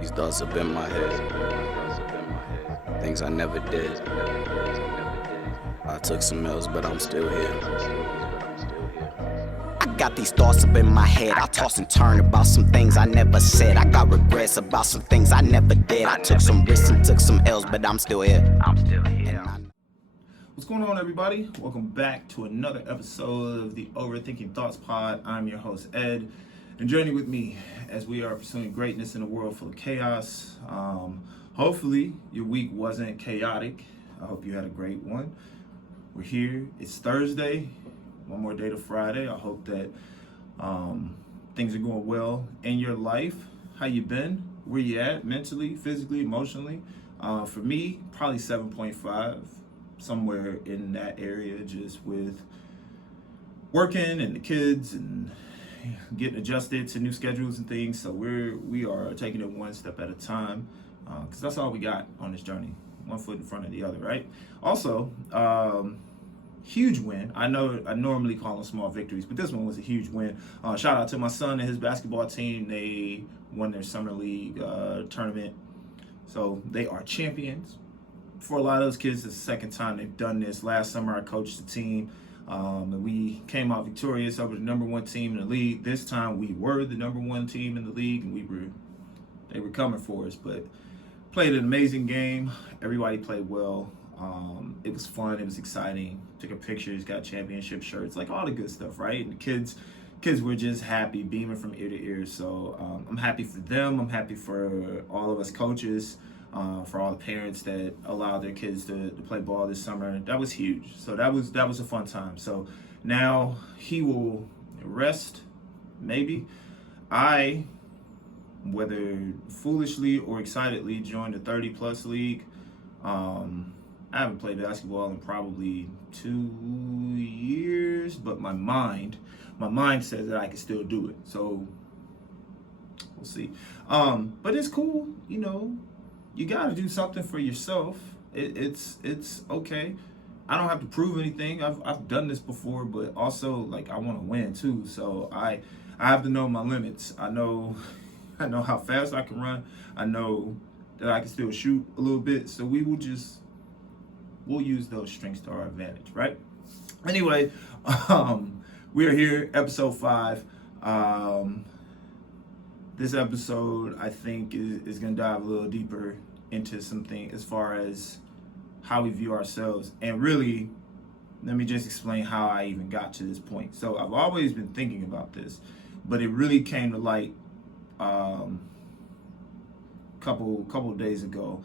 These thoughts up in my head, things I never did. I took some L's, but I'm still here. I got these thoughts up in my head. I toss and turn about some things I never said. I got regrets about some things I never did. I took some risks and took some L's, but I'm still here. What's going on, everybody? Welcome back to another episode of the Overthinking Thoughts Pod. I'm your host, Ed, and journey with me as we are pursuing greatness in a world full of chaos. Hopefully, your week wasn't chaotic. I hope you had a great one. We're here. It's Thursday. One more day to Friday. I hope that things are going well in your life. How you been? Where you at mentally, physically, emotionally? For me, probably 7.5, somewhere in that area, just with working and the kids and getting adjusted to new schedules and things. So we are taking it one step at a time, because that's all we got on this journey. One foot in front of the other, right? Also, huge win. I know I normally call them small victories, but this one was a huge win. Shout out to my son and his basketball team. They won their summer league tournament, so they are champions. For a lot of those kids, it's the second time they've done this. Last summer, I coached the team, and we came out victorious over the number one team in the league. This time, we were the number one team in the league, and they were coming for us, but played an amazing game. Everybody played well. It was fun. It was exciting. Took a pictures, got championship shirts, like all the good stuff, right? And the kids were just happy, beaming from ear to ear. So I'm happy for them. I'm happy for all of us coaches, for all the parents that allowed their kids to play ball this summer. That was huge. So that was a fun time. So now he will rest, maybe. I, whether foolishly or excitedly, joined the 30-plus league. I haven't played basketball in probably 2 years, but my mind says that I can still do it. So we'll see. But it's cool, you gotta do something for yourself. It's okay. I don't have to prove anything. I've done this before, but also like I want to win too. So I have to know my limits. I know how fast I can run. I know that I can still shoot a little bit. So we'll use those strengths to our advantage, right? Anyway, we are here, episode 5. This episode, I think, is going to dive a little deeper into something as far as how we view ourselves. And really, let me just explain how I even got to this point. So I've always been thinking about this, but it really came to light couple days ago.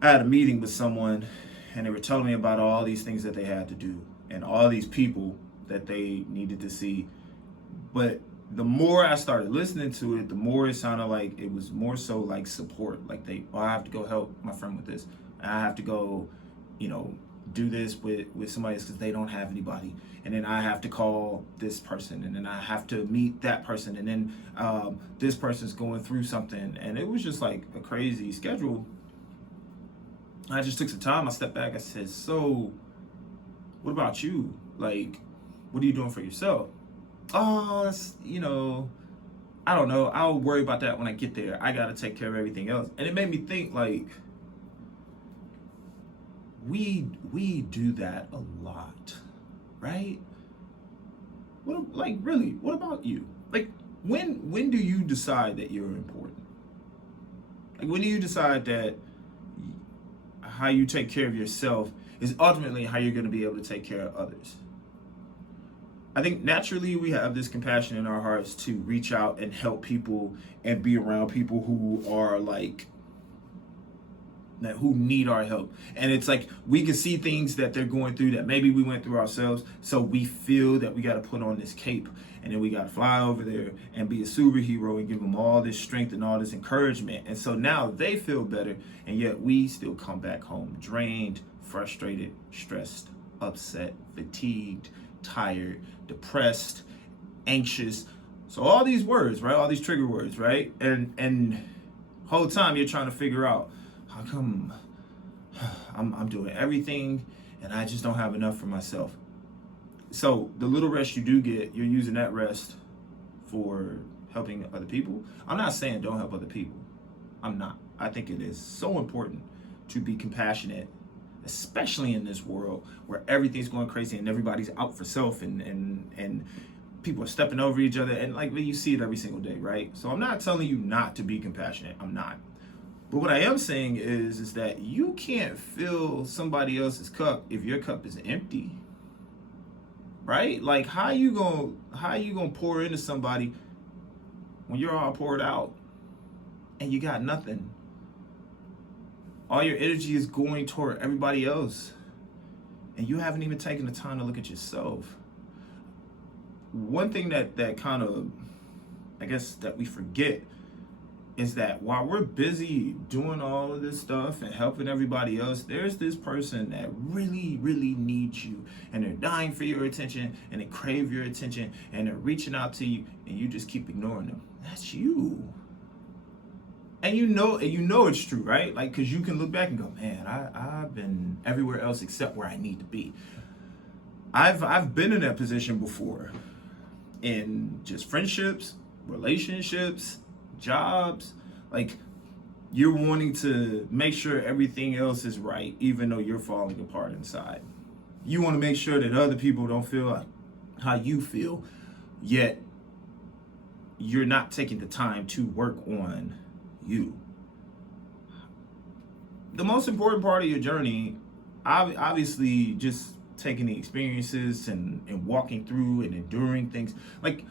I had a meeting with someone, and they were telling me about all these things that they had to do and all these people that they needed to see. But the more I started listening to it, the more it sounded like it was more so like support. Like I have to go help my friend with this. I have to go, do this with somebody because they don't have anybody. And then I have to call this person, and then I have to meet that person, and then this person's going through something. And it was just like a crazy schedule. I just took some time. I stepped back. I said, so what about you? Like, what are you doing for yourself? Oh, I don't know. I'll worry about that when I get there. I got to take care of everything else. And it made me think, like, we do that a lot, right? Really, what about you? Like, when do you decide that you're important? Like, when do you decide that how you take care of yourself is ultimately how you're going to be able to take care of others? I think naturally we have this compassion in our hearts to reach out and help people and be around people who are who need our help. And it's like we can see things that they're going through that maybe we went through ourselves, so we feel that we got to put on this cape, and then we got to fly over there and be a superhero and give them all this strength and all this encouragement. And so now they feel better, and yet we still come back home drained, frustrated, stressed, upset, fatigued, tired, depressed, anxious. So all these words, right? All these trigger words, right? And whole time you're trying to figure out, how come I'm doing everything and I just don't have enough for myself? So the little rest you do get, you're using that rest for helping other people. I'm not saying don't help other people. I'm not. I think it is so important to be compassionate, especially in this world where everything's going crazy and everybody's out for self and people are stepping over each other, and like you see it every single day, right? So I'm not telling you not to be compassionate. I'm not. But what I am saying is that you can't fill somebody else's cup if your cup is empty. Right? Like how you gonna pour into somebody when you're all poured out and you got nothing? All your energy is going toward everybody else, and you haven't even taken the time to look at yourself. One thing that kind of, I guess, that we forget is that while we're busy doing all of this stuff and helping everybody else, there's this person that really, really needs you, and they're dying for your attention, and they crave your attention, and they're reaching out to you, and you just keep ignoring them. That's you. And you know it's true, right? Like, because you can look back and go, man, I've been everywhere else except where I need to be. I've been in that position before, in just friendships, relationships, jobs. Like, you're wanting to make sure everything else is right, even though you're falling apart inside. You want to make sure that other people don't feel how you feel, yet you're not taking the time to work on you. The most important part of your journey, obviously, just taking the experiences and walking through and enduring things. Like,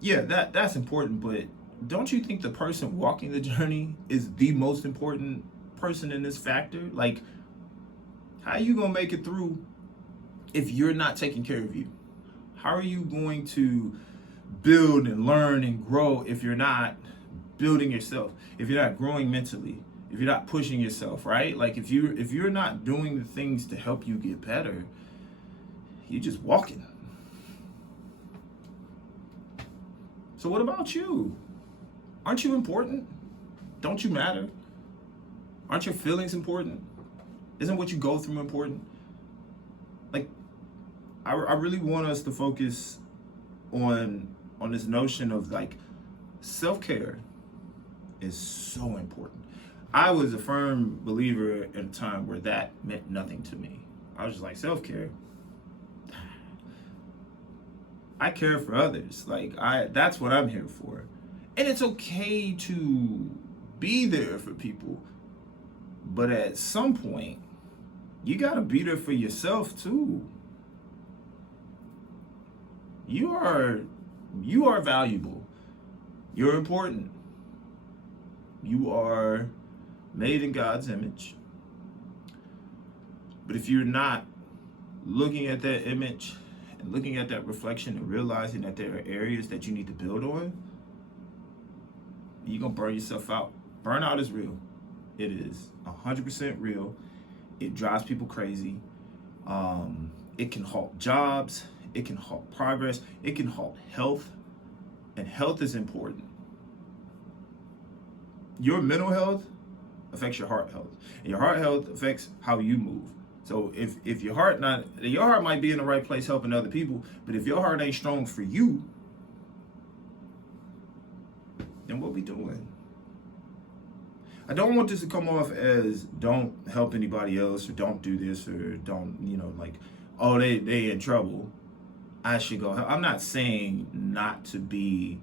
yeah, that's important, but don't you think the person walking the journey is the most important person in this factor? Like, how are you gonna make it through if you're not taking care of you? How are you going to build and learn and grow if you're not building yourself, if you're not growing mentally, if you're not pushing yourself, right? Like, if you're not doing the things to help you get better, you're just walking. So what about you? Aren't you important? Don't you matter? Aren't your feelings important? Isn't what you go through important? Like, I really want us to focus on this notion of, like, self-care is so important. I was a firm believer at a time where that meant nothing to me. I was just like, self-care, I care for others. Like, that's what I'm here for. And it's okay to be there for people, but at some point, you gotta be there for yourself too. You are valuable. You're important. You are made in God's image. But if you're not looking at that image and looking at that reflection and realizing that there are areas that you need to build on, you're gonna burn yourself out. Burnout is real. It is 100% real. It drives people crazy. It can halt jobs. It can halt progress. It can halt health. And health is important. Your mental health affects your heart health. And your heart health affects how you move. So if your heart might be in the right place helping other people, but if your heart ain't strong for you, then what we doing? I don't want this to come off as don't help anybody else or don't do this or don't, like, oh, they in trouble, I should go help. I'm not saying not to be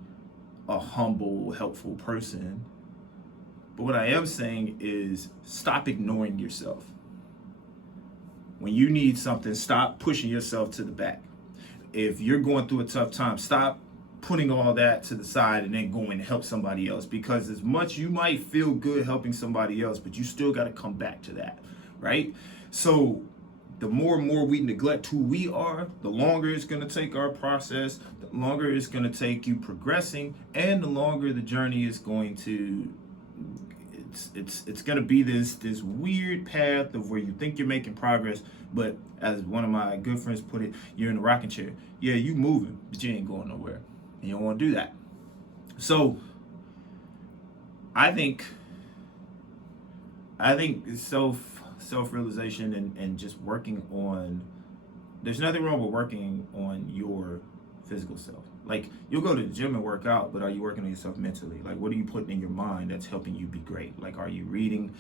a humble, helpful person. But what I am saying is stop ignoring yourself. When you need something, stop pushing yourself to the back. If you're going through a tough time, stop putting all that to the side and then going to help somebody else. Because as much you might feel good helping somebody else, but you still got to come back to that, right? So the more and more we neglect who we are, the longer it's going to take our process, the longer it's going to take you progressing, and the longer the journey is going to, it's going to be this weird path of where you think you're making progress, but as one of my good friends put it, you're in a rocking chair. Yeah, you moving, but you ain't going nowhere, and you don't want to do that. So I think self-realization and just working on, there's nothing wrong with working on your physical self. Like, you'll go to the gym and work out, but are you working on yourself mentally? Like, what are you putting in your mind that's helping you be great? Like, are you reading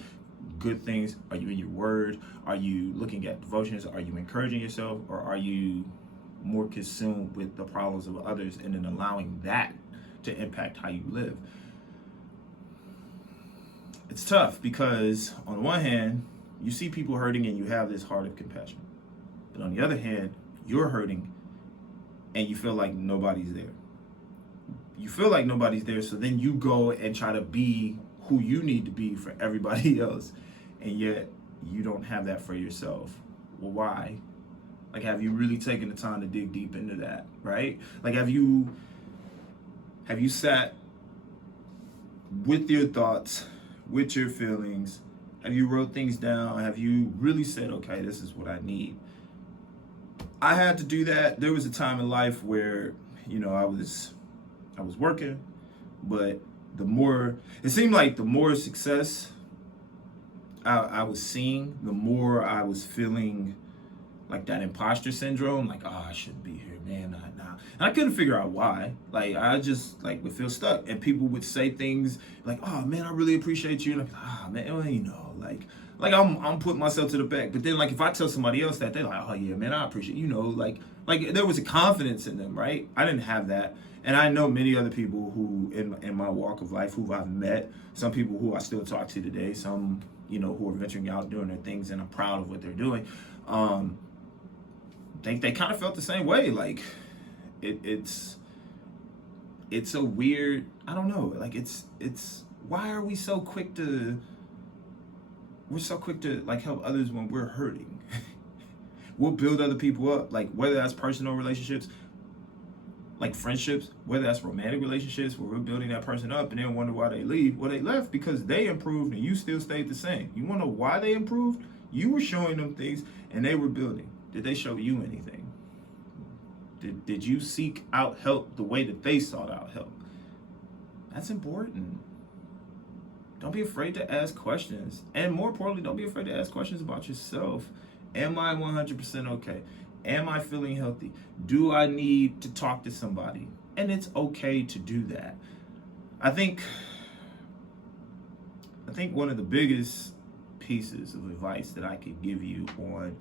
good things? Are you in your word? Are you looking at devotions? Are you encouraging yourself? Or are you more consumed with the problems of others and then allowing that to impact how you live? It's tough because on the one hand, you see people hurting and you have this heart of compassion. But on the other hand, you're hurting and you feel like nobody's there. You feel like nobody's there, so then you go and try to be who you need to be for everybody else, and yet you don't have that for yourself. Well, why? Like, have you really taken the time to dig deep into that, right? Like, have you sat with your thoughts, with your feelings? Have you wrote things down? Have you really said, okay, this is what I need? I had to do that. There was a time in life where, I was working, but it seemed like the more success I was seeing, the more I was feeling like that imposter syndrome, like, oh, I shouldn't be here, man, nah. And I couldn't figure out why. Like, I just would feel stuck, and people would say things like, oh man, I really appreciate you, and I'm like, ah, man, well, like I'm putting myself to the back. But then, like, if I tell somebody else that, they're like, oh yeah, man, I appreciate, like there was a confidence in them, right? I didn't have that. And I know many other people who in my walk of life who I've met, some people who I still talk to today, some, who are venturing out doing their things, and I'm proud of what they're doing. Think they kind of felt the same way. Like, it's a weird, I don't know, like it's why are we so quick to like help others when we're hurting? We'll build other people up, like whether that's personal relationships, like friendships, whether that's romantic relationships, where we're building that person up and then wonder why they leave. Well, they left because they improved and you still stayed the same. You want to know why they improved? You were showing them things and they were building. Did they show you anything? Did you seek out help the way that they sought out help? That's important. Don't be afraid to ask questions. And more importantly, don't be afraid to ask questions about yourself. Am I 100% okay? Am I feeling healthy? Do I need to talk to somebody? And it's okay to do that. I think one of the biggest pieces of advice that I could give you on,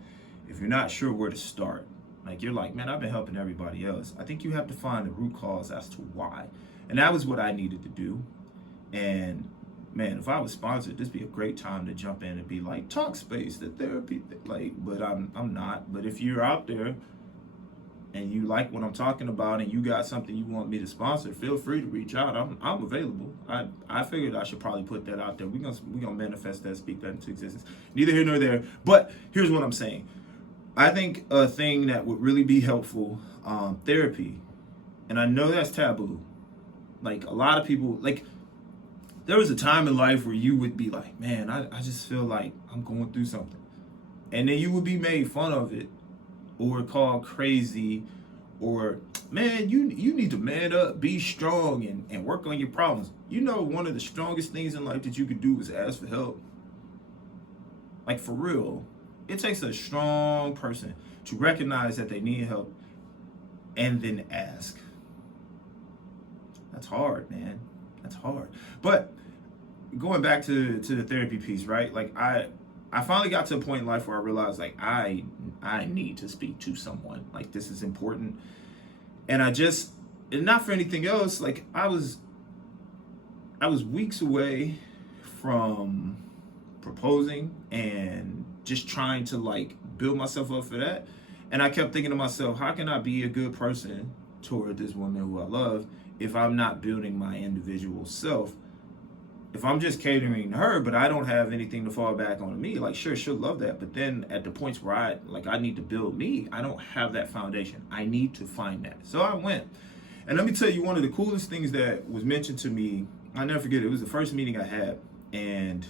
if you're not sure where to start, like you're like, man, I've been helping everybody else. I think you have to find the root cause as to why. And that was what I needed to do. And man, if I was sponsored, this would be a great time to jump in and be like, talk space, the therapy, but I'm not. But if you're out there and you like what I'm talking about and you got something you want me to sponsor, feel free to reach out. I'm available. I figured I should probably put that out there. We're gonna manifest that, speak that into existence. Neither here nor there. But here's what I'm saying. I think a thing that would really be helpful, therapy, and I know that's taboo. Like, a lot of people, like, there was a time in life where you would be like, man, I just feel like I'm going through something. And then you would be made fun of it or called crazy, or, man, you need to man up, be strong, and work on your problems. One of the strongest things in life that you could do is ask for help. Like, for real. It takes a strong person to recognize that they need help and then ask. That's hard, man. That's hard. But going back to the therapy piece, right? Like, I finally got to a point in life where I realized, like, I need to speak to someone. Like, this is important. And and not for anything else, like, I was weeks away from proposing and just trying to, like, build myself up for that. And I kept thinking to myself, how can I be a good person toward this woman who I love if I'm not building my individual self? If I'm just catering to her, but I don't have anything to fall back on me, like, sure, she'll love that. But then at the points where I need to build me, I don't have that foundation. I need to find that. So I went. And let me tell you, one of the coolest things that was mentioned to me, I'll never forget it. It was the first meeting I had. And,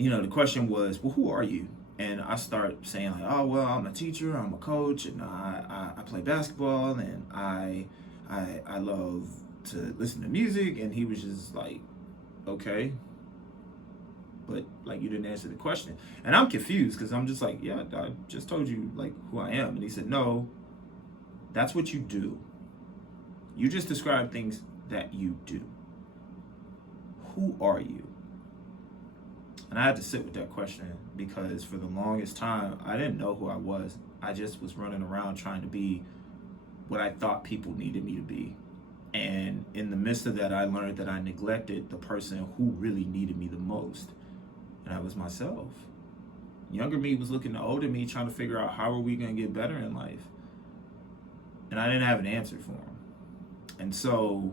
the question was, well, who are you? And I start saying, like, oh, well, I'm a teacher, I'm a coach, and I play basketball, and I love to listen to music. And he was just like, okay, but, like, you didn't answer the question. And I'm confused because I'm just like, yeah, I just told you, like, who I am. And he said, no, that's what you do. You just describe things that you do. Who are you? And I had to sit with that question because for the longest time, I didn't know who I was. I just was running around trying to be what I thought people needed me to be. And in the midst of that, I learned that I neglected the person who really needed me the most. And that was myself. Younger me was looking to older me, trying to figure out how are we going to get better in life. And I didn't have an answer for him. And so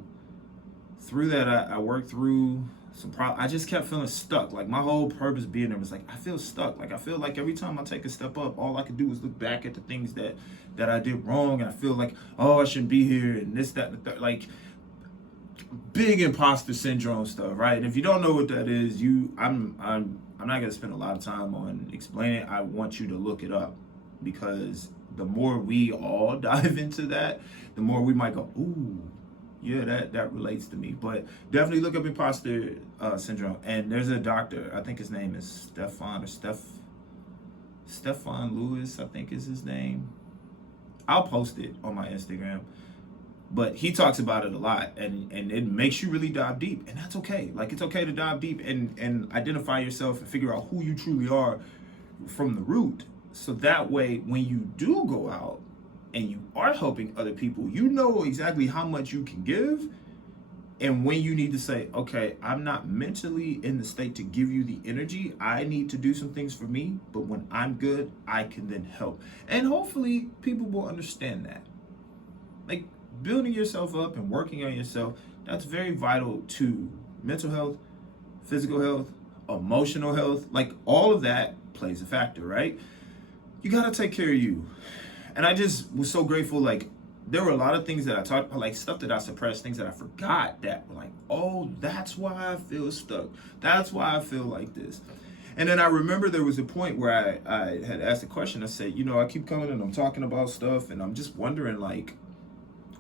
through that, I worked through some I just kept feeling stuck. Like my whole purpose being there was like, I feel stuck. Like I feel like every time I take a step up, all I could do is look back at the things that I did wrong. And I feel like, oh, I shouldn't be here and this, that, and the third. Like big imposter syndrome stuff, right? And if you don't know what that is, I'm not gonna spend a lot of time on explaining it. I want you to look it up because the more we all dive into that, the more we might go, ooh, yeah, that relates to me. But definitely look up imposter syndrome. And there's a doctor, I think his name is Stefan Lewis, I think is his name. I'll post it on my Instagram. But he talks about it a lot, and it makes you really dive deep, and that's okay. Like, it's okay to dive deep and identify yourself and figure out who you truly are from the root. So that way, when you do go out and you are helping other people, you know exactly how much you can give, and when you need to say, okay, I'm not mentally in the state to give you the energy. I need to do some things for me, but when I'm good, I can then help. And hopefully, people will understand that. Like, building yourself up and working on yourself, that's very vital to mental health, physical health, emotional health. Like all of that plays a factor, right? You gotta take care of you. And I just was so grateful. Like there were a lot of things that I talked about, like stuff that I suppressed, things that I forgot that were like, oh, that's why I feel stuck. That's why I feel like this. And then I remember there was a point where I had asked a question. I said, I keep coming and I'm talking about stuff and I'm just wondering like,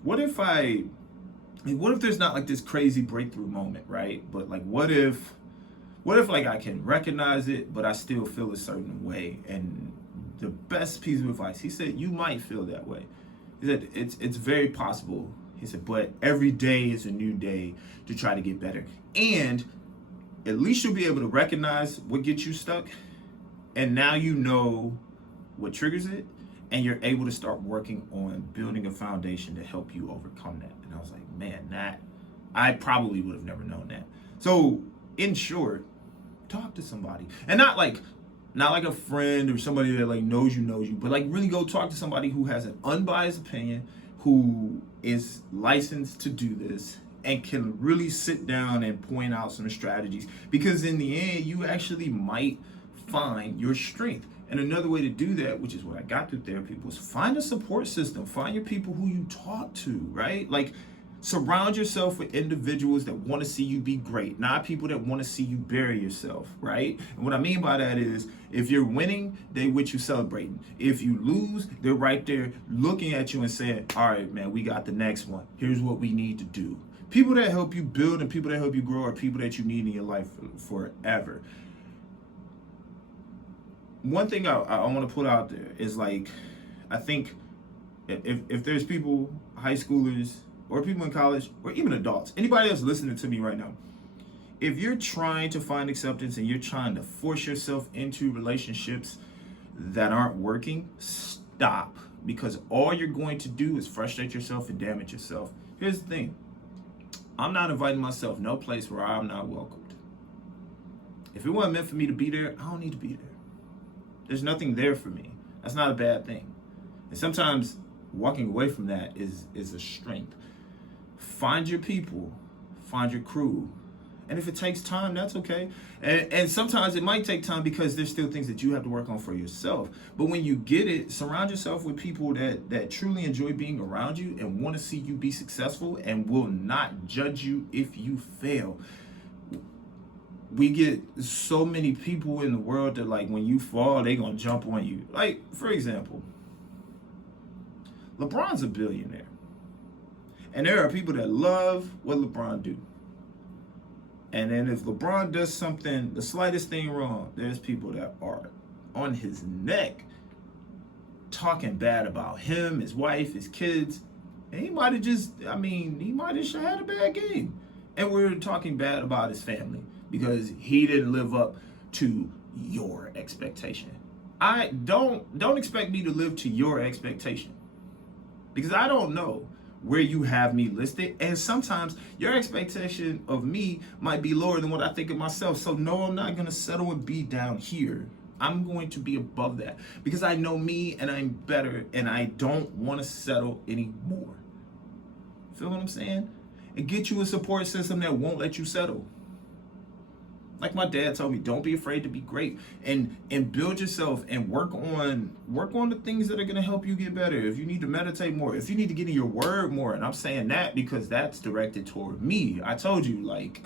what if there's not like this crazy breakthrough moment, right? But like, what if like I can recognize it, but I still feel a certain way? And the best piece of advice, he said, you might feel that way. He said, it's very possible. He said, but every day is a new day to try to get better. And at least you'll be able to recognize what gets you stuck. And now you know what triggers it. And you're able to start working on building a foundation to help you overcome that. And I was like, man, I probably would have never known that. So in short, talk to somebody. And not like a friend or somebody that like knows you, but like really go talk to somebody who has an unbiased opinion, who is licensed to do this and can really sit down and point out some strategies. Because in the end, you actually might find your strength. And another way to do that, which is what I got through therapy, was find a support system. Find your people who you talk to, right? Like, surround yourself with individuals that want to see you be great, not people that want to see you bury yourself, right? And what I mean by that is, if you're winning, they with you celebrating. If you lose, they're right there looking at you and saying, all right, man, we got the next one. Here's what we need to do. People that help you build and people that help you grow are people that you need in your life forever. One thing I want to put out there is like, I think if there's people, high schoolers, or people in college, or even adults, anybody that's listening to me right now, if you're trying to find acceptance and you're trying to force yourself into relationships that aren't working, stop. Because all you're going to do is frustrate yourself and damage yourself. Here's the thing. I'm not inviting myself no place where I'm not welcomed. If it wasn't meant for me to be there, I don't need to be there. There's nothing there for me. That's not a bad thing. And sometimes walking away from that is a strength. Find your people, find your crew. And if it takes time, that's okay. And sometimes it might take time because there's still things that you have to work on for yourself. But when you get it, surround yourself with people that truly enjoy being around you and want to see you be successful and will not judge you if you fail. We get so many people in the world that like when you fall, they gonna jump on you. Like, for example, LeBron's a billionaire. And there are people that love what LeBron do. And then if LeBron does something, the slightest thing wrong, there's people that are on his neck talking bad about him, his wife, his kids. And he might have just had a bad game. And we're talking bad about his family because he didn't live up to your expectation. I don't expect me to live to your expectation, because I don't know where you have me listed, and sometimes your expectation of me might be lower than what I think of myself. So no, I'm not going to settle and be down here. I'm going to be above that because I know me and I'm better, and I don't want to settle anymore. Feel what I'm saying? And get you a support system that won't let you settle. Like my dad told me, don't be afraid to be great, and build yourself and work on the things that are going to help you get better. If you need to meditate more, if you need to get in your word more, and I'm saying that because that's directed toward me. I told you, like,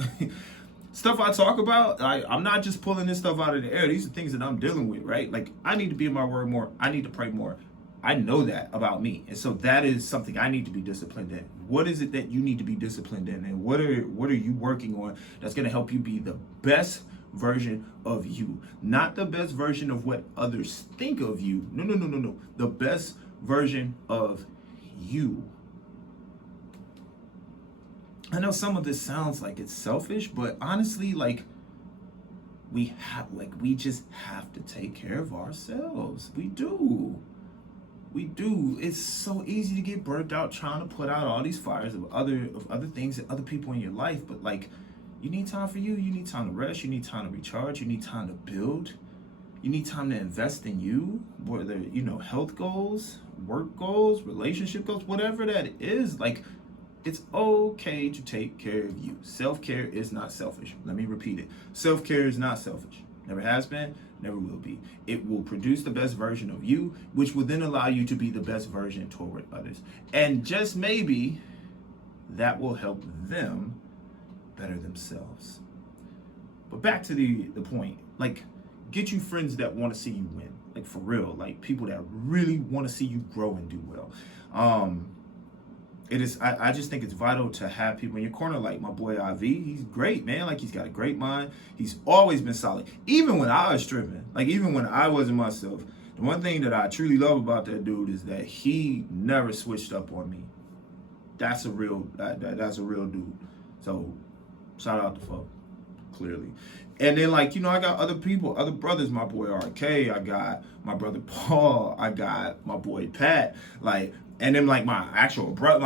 stuff I talk about, I'm not just pulling this stuff out of the air. These are things that I'm dealing with, right? Like, I need to be in my word more. I need to pray more. I know that about me. And so that is something I need to be disciplined in. What is it that you need to be disciplined in? And what are you working on that's going to help you be the best version of you? Not the best version of what others think of you. No. The best version of you. I know some of this sounds like it's selfish, but honestly, like, we just have to take care of ourselves. We do. It's so easy to get burnt out trying to put out all these fires of other things and other people in your life. But like, you need time for you. You need time to rest. You need time to recharge. You need time to build. You need time to invest in you, whether, health goals, work goals, relationship goals, whatever that is. Like, it's okay to take care of you. Self-care is not selfish. Let me repeat it. Self-care is not selfish. Never has been, never will be. It will produce the best version of you, which will then allow you to be the best version toward others. And just maybe that will help them better themselves. But back to the point, like, get you friends that want to see you win. Like, for real, like, people that really want to see you grow and do well. I just think it's vital to have people in your corner, like my boy IV. He's great, man. Like, he's got a great mind. He's always been solid. Even when I was stripping, like, even when I wasn't myself, the one thing that I truly love about that dude is that he never switched up on me. That's a real dude. So shout out to Fo, clearly. And then, like, I got other people, other brothers, my boy RK, I got my brother Paul, I got my boy Pat, like, and then, like, my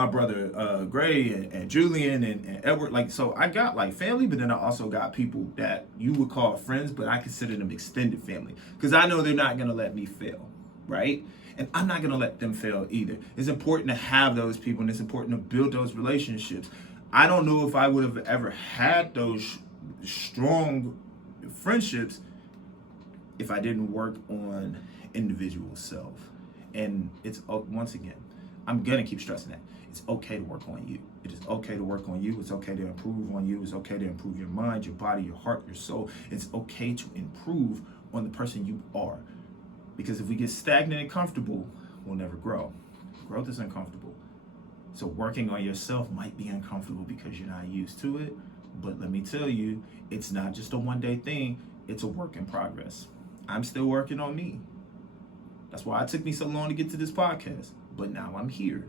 brother Gray and Julian and Edward. Like, so I got, like, family, but then I also got people that you would call friends, but I consider them extended family, because I know they're not going to let me fail, right? And I'm not going to let them fail either. It's important to have those people, and it's important to build those relationships. I don't know if I would have ever had those strong friendships if I didn't work on individual self. And it's, once again, I'm gonna keep stressing that. It's okay to work on you. It is okay to work on you. It's okay to improve on you. It's okay to improve your mind, your body, your heart, your soul. It's okay to improve on the person you are. Because if we get stagnant and comfortable, we'll never grow. Growth is uncomfortable. So working on yourself might be uncomfortable because you're not used to it. But let me tell you, it's not just a one-day thing. It's a work in progress. I'm still working on me. That's why it took me so long to get to this podcast. But now I'm here.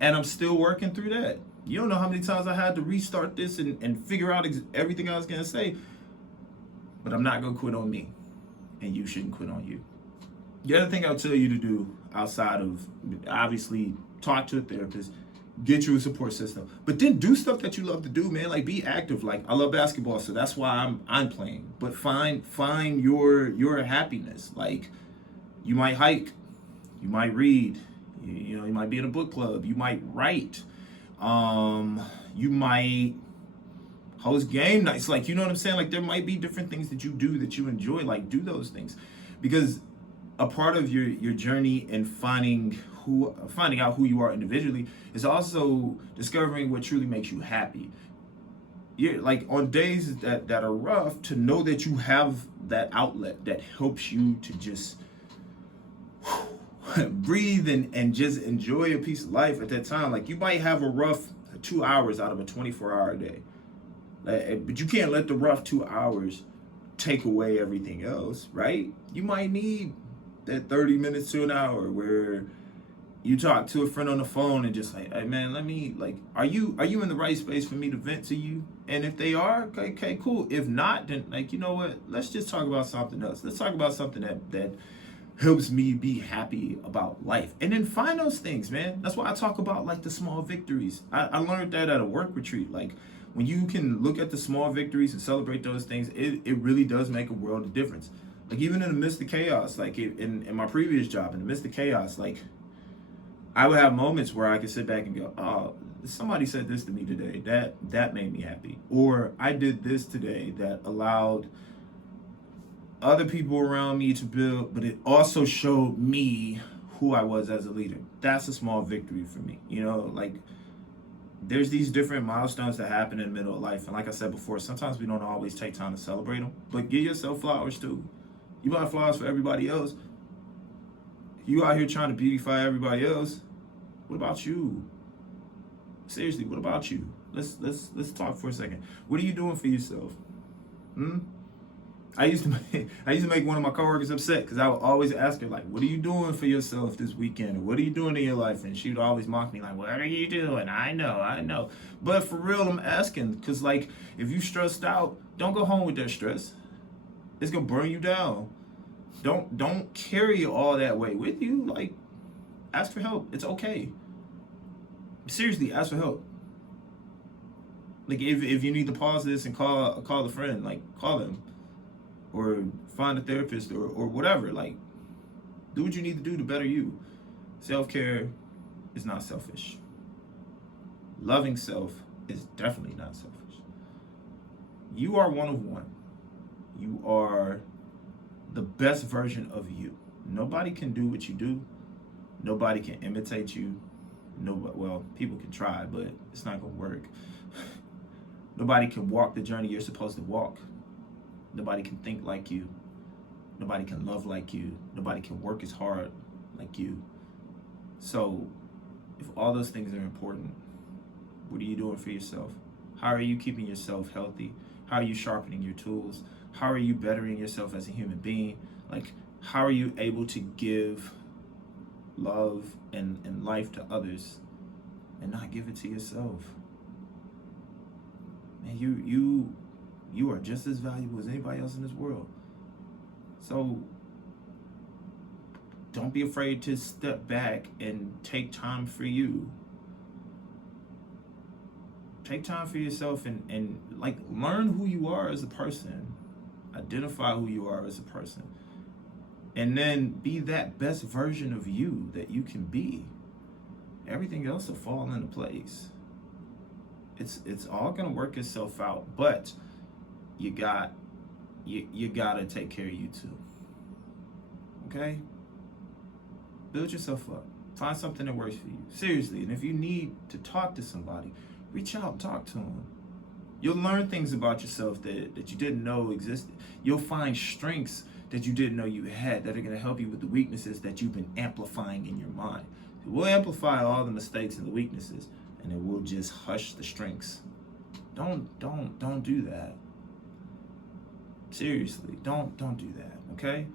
And I'm still working through that. You don't know how many times I had to restart this and figure out everything I was going to say. But I'm not going to quit on me. And you shouldn't quit on you. The other thing I'll tell you to do outside of, obviously, talk to a therapist, get you a support system, but then do stuff that you love to do, man. Like, be active. Like, I love basketball, so that's why I'm playing. But find your happiness. Like, you might hike, you might read, you might be in a book club, you might write, you might host game nights. Like, you know what I'm saying? Like, there might be different things that you do that you enjoy. Like, do those things, because a part of your journey in finding out who you are individually is also discovering what truly makes you happy. You're like, on days that are rough, to know that you have that outlet that helps you to just breathe and just enjoy a piece of life at that time. Like, you might have a rough 2 hours out of a 24-hour day, but you can't let the rough 2 hours take away everything else, right? You might need that 30 minutes to an hour where you talk to a friend on the phone and just like, hey man, let me like, are you in the right space for me to vent to you? And if they are, okay, cool. If not, then like, you know what? Let's just talk about something else. Let's talk about something that helps me be happy about life. And then find those things, man. That's why I talk about like the small victories. I learned that at a work retreat. Like when you can look at the small victories and celebrate those things, it really does make a world of difference. Like even in the midst of chaos, like in my previous job, in the midst of chaos, like I would have moments where I could sit back and go, oh, somebody said this to me today. That made me happy. Or I did this today that allowed other people around me to build, but it also showed me who I was as a leader. That's a small victory for me. You know, like there's these different milestones that happen in the middle of life. And like I said before, sometimes we don't always take time to celebrate them, but give yourself flowers too. You buy flowers for everybody else. You out here trying to beautify everybody else. What about you? Seriously, what about you? Let's talk for a second. What are you doing for yourself? I used to make one of my coworkers upset because I would always ask her like, "What are you doing for yourself this weekend? Or what are you doing in your life?" And she would always mock me like, "What are you doing?" I know. But for real, I'm asking because like, if you stressed out, don't go home with that stress. It's gonna burn you down. Don't carry all that weight with you. Like, ask for help. It's okay. Seriously, ask for help. Like if you need to pause this and call a friend, like call them. Or find a therapist or whatever. Like, do what you need to do to better you. Self-care is not selfish. Loving self is definitely not selfish. You are one of one. You are the best version of you. Nobody can do what you do. Nobody can imitate you. Well, people can try, but it's not gonna work. Nobody can walk the journey you're supposed to walk. Nobody can think like you. Nobody can love like you. Nobody can work as hard like you. So, if all those things are important, what are you doing for yourself? How are you keeping yourself healthy? How are you sharpening your tools? How are you bettering yourself as a human being? Like, how are you able to give love and life to others and not give it to yourself? Man, you are just as valuable as anybody else in this world. So don't be afraid to step back and take time for you. Take time for yourself and like learn who you are as a person. Identify who you are as a person. And then be that best version of you that you can be. Everything else will fall into place. It's all gonna work itself out, but you gotta take care of you too. Okay? Build yourself up. Find something that works for you. Seriously, and if you need to talk to somebody, reach out and talk to them. You'll learn things about yourself that you didn't know existed. You'll find strengths that you didn't know you had that are gonna help you with the weaknesses that you've been amplifying in your mind. We'll amplify all the mistakes and the weaknesses, and it will just hush the strengths. Don't do that. Seriously, don't do that, okay?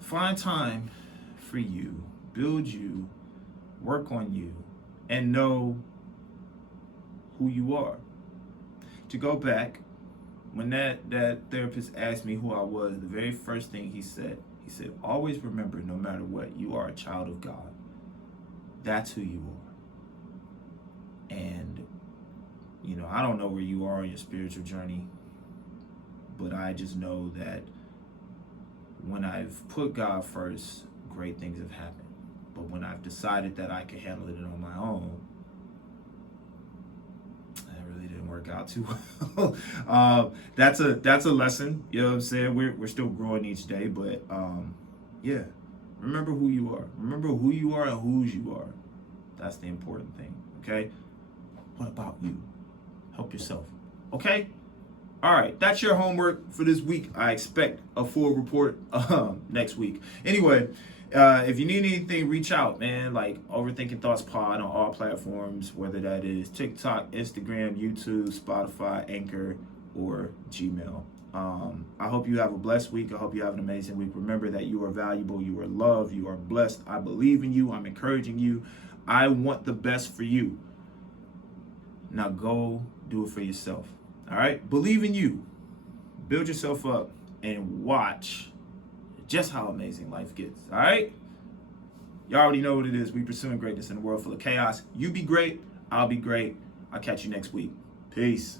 Find time for you, build you, work on you, and know who you are. To go back, when that therapist asked me who I was, the very first thing he said, always remember, no matter what, you are a child of God. That's who you are. And, you know, I don't know where you are in your spiritual journey, but I just know that when I've put God first, great things have happened. But when I've decided that I could handle it on my own, that really didn't work out too well. That's a lesson. You know what I'm saying? We're still growing each day, but yeah. Remember who you are. Remember who you are and whose you are. That's the important thing. Okay? What about you? Help yourself. Okay? All right, that's your homework for this week. I expect a full report next week. Anyway, if you need anything, reach out, man. Like Overthinking Thoughts Pod on all platforms, whether that is TikTok, Instagram, YouTube, Spotify, Anchor, or Gmail. I hope you have a blessed week. I hope you have an amazing week. Remember that you are valuable, you are loved, you are blessed. I believe in you. I'm encouraging you. I want the best for you. Now go do it for yourself. All right? Believe in you. Build yourself up and watch just how amazing life gets. All right? Y'all already know what it is. We pursuing greatness in a world full of chaos. You be great. I'll be great. I'll catch you next week. Peace.